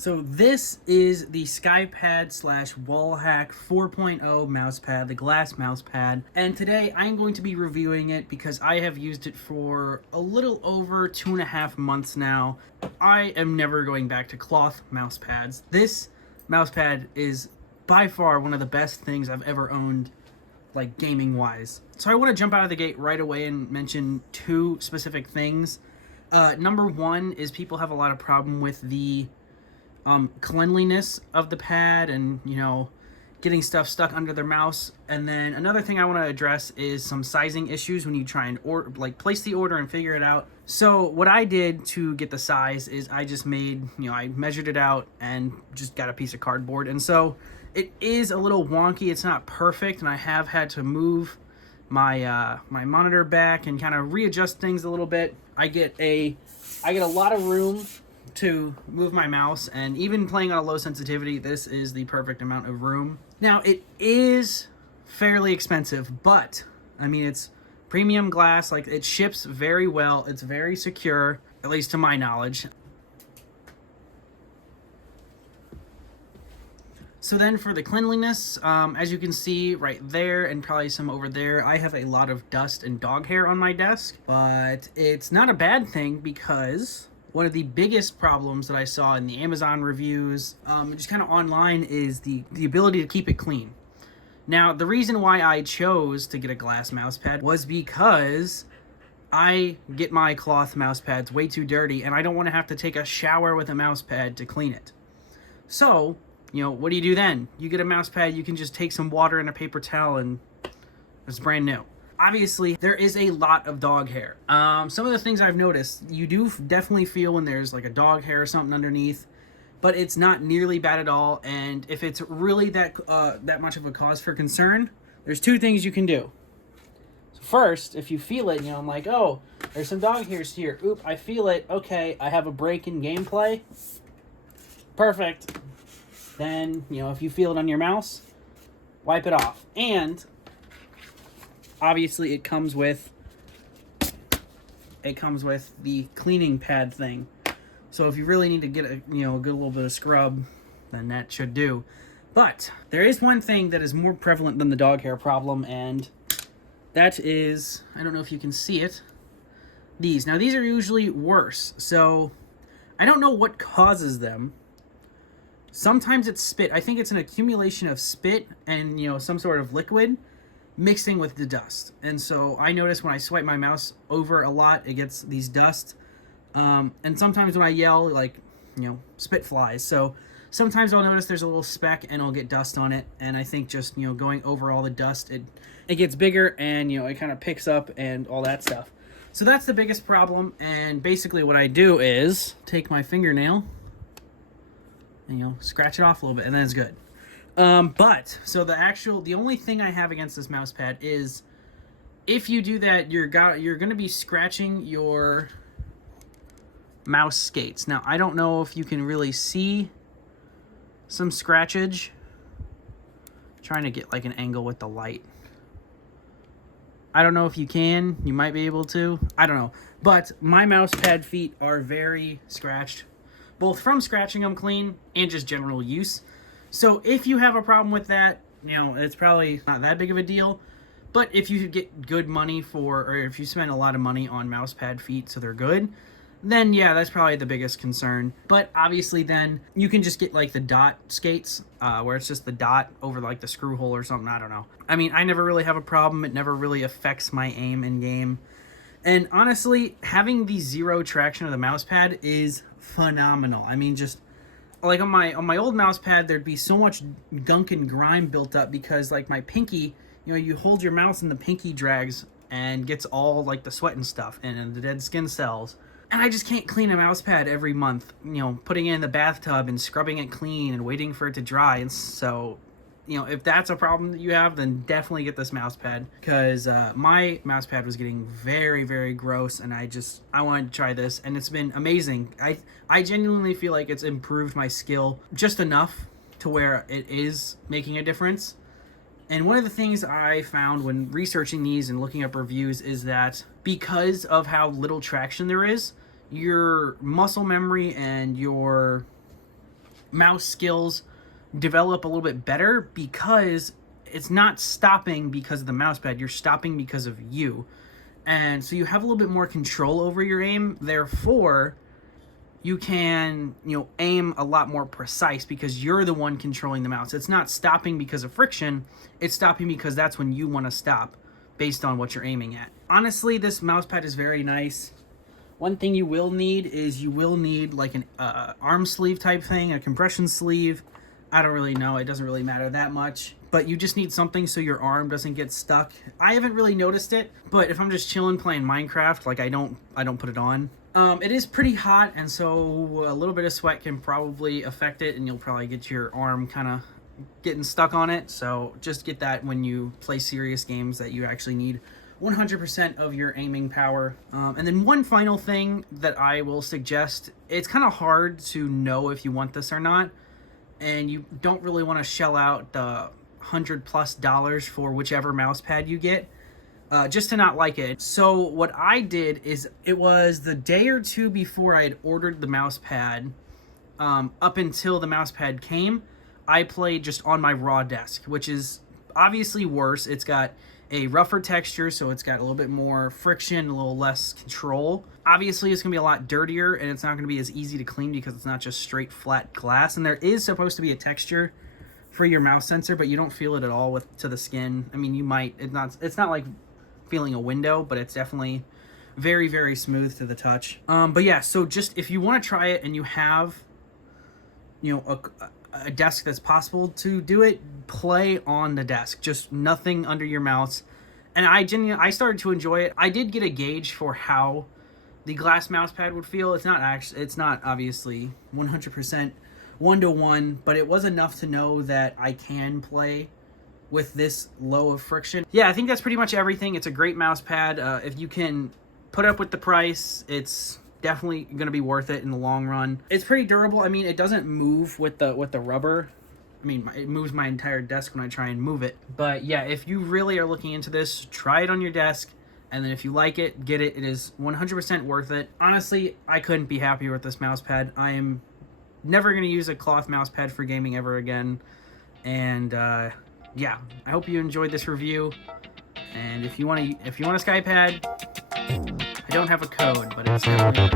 So this is the Skypad slash Wallhack 4.0 mousepad, the glass mousepad. And today I'm going to be reviewing it because I have used it for a little over 2.5 months now. I am never going back to cloth mousepads. This mousepad is by far one of the best things I've ever owned, like gaming wise. So I want to jump out of the gate right away and mention two specific things. Number one is people have a lot of problem with the cleanliness of the pad and, getting stuff stuck under their mouse. And then another thing I want to address is some sizing issues when you try and place the order and figure it out. So what I did to get the size is I just made, I measured it out and just got a piece of cardboard. And so it is a little wonky. It's not perfect, and I have had to move my my monitor back and kind of readjust things a little bit. I get a lot of room to move my mouse, and even playing on a low sensitivity, this is the perfect amount of room. Now, it is fairly expensive, but I mean, it's premium glass. Like, it ships very well. It's very secure, at least to my knowledge. So then for the cleanliness, as you can see right there and probably some over there, I have a lot of dust and dog hair on my desk, but it's not a bad thing because one of the biggest problems that I saw in the Amazon reviews, just kind of online, is the ability to keep it clean. Now, the reason why I chose to get a glass mousepad was because I get my cloth mousepads way too dirty, and I don't want to have to take a shower with a mousepad to clean it. So, what do you do then? You get a mousepad, you can just take some water and a paper towel, and it's brand new. Obviously, there is a lot of dog hair. Some of the things I've noticed, you do definitely feel when there's like a dog hair or something underneath, but it's not nearly bad at all. And if it's really that much of a cause for concern, there's two things you can do. So first, if you feel it, I'm like, oh, there's some dog hairs here. Oop, I feel it. Okay, I have a break in gameplay. Perfect. Then, if you feel it on your mouse, wipe it off. And obviously, it comes with the cleaning pad thing. So if you really need to get a good little bit of scrub, then that should do. But there is one thing that is more prevalent than the dog hair problem, and that is, I don't know if you can see it, these. Now, these are usually worse. So I don't know what causes them. Sometimes it's spit. I think it's an accumulation of spit and, some sort of liquid mixing with the dust. And so I notice when I swipe my mouse over a lot, it gets these dust. And sometimes when I yell, spit flies. So sometimes I'll notice there's a little speck and I'll get dust on it. And I think just, going over all the dust, it gets bigger and, it kind of picks up and all that stuff. So that's the biggest problem. And basically what I do is take my fingernail and, scratch it off a little bit, and then it's good. So the only thing I have against this mousepad is if you do that, you're going to be scratching your mouse skates. Now, I don't know if you can really see some scratchage. I'm trying to get like an angle with the light. I don't know if you can. You might be able to. I don't know. But my mousepad feet are very scratched, both from scratching them clean and just general use. So if you have a problem with that, it's probably not that big of a deal. But if you get good money or if you spend a lot of money on mousepad feet so they're good, then yeah, that's probably the biggest concern. But obviously then you can just get like the dot skates, where it's just the dot over like the screw hole or something. I don't know. I mean, I never really have a problem. It never really affects my aim in game. And honestly, having the zero traction of the mousepad is phenomenal. I mean, just like on my old mousepad, there'd be so much gunk and grime built up because like my pinky, you hold your mouse and the pinky drags and gets all like the sweat and stuff and the dead skin cells. And I just can't clean a mousepad every month, putting it in the bathtub and scrubbing it clean and waiting for it to dry. And so, if that's a problem that you have, then definitely get this mousepad, because my mousepad was getting very, very gross, and I wanted to try this, and it's been amazing. I genuinely feel like it's improved my skill just enough to where it is making a difference. And one of the things I found when researching these and looking up reviews is that because of how little traction there is, your muscle memory and your mouse skills develop a little bit better, because it's not stopping because of the mouse pad, you're stopping because of you. And so you have a little bit more control over your aim, therefore you can, aim a lot more precise because you're the one controlling the mouse. It's not stopping because of friction, it's stopping because that's when you want to stop based on what you're aiming at. Honestly, this mouse pad is very nice. One thing you will need is like an arm sleeve type thing, a compression sleeve. I don't really know, it doesn't really matter that much, but you just need something so your arm doesn't get stuck. I haven't really noticed it, but if I'm just chilling playing Minecraft, like I don't put it on. It is pretty hot, and so a little bit of sweat can probably affect it, and you'll probably get your arm kind of getting stuck on it. So just get that when you play serious games that you actually need 100% of your aiming power. And then one final thing that I will suggest, it's kind of hard to know if you want this or not, and you don't really want to shell out the $100+ for whichever mouse pad you get, just to not like it. So what I did is, it was the day or two before I had ordered the mouse pad, up until the mouse pad came, I played just on my raw desk, which is obviously worse. It's got a rougher texture, so it's got a little bit more friction, a little less control. Obviously, it's going to be a lot dirtier, and it's not going to be as easy to clean because it's not just straight flat glass. And there is supposed to be a texture for your mouse sensor, but you don't feel it at all to the skin. I mean, you might. It's not like feeling a window, but it's definitely very, very smooth to the touch. But yeah, so just if you want to try it and you have, a desk that's possible to do it, play on the desk, just nothing under your mouse. And I started to enjoy it. I did get a gauge for how the glass mouse pad would feel. It's not obviously 100% one-to-one, but it was enough to know that I can play with this low of friction. Yeah, I think that's pretty much everything. It's a great mouse pad. If you can put up with the price, it's definitely going to be worth it in the long run. It's pretty durable. I mean, it doesn't move with the rubber. I mean, it moves my entire desk when I try and move it. But yeah, if you really are looking into this, try it on your desk, and then if you like it, get it. It is 100% worth it. Honestly, I couldn't be happier with this mouse pad. I am never going to use a cloth mouse pad for gaming ever again. And yeah, I hope you enjoyed this review. And if you want a Skypad, I don't have a code, but it's definitely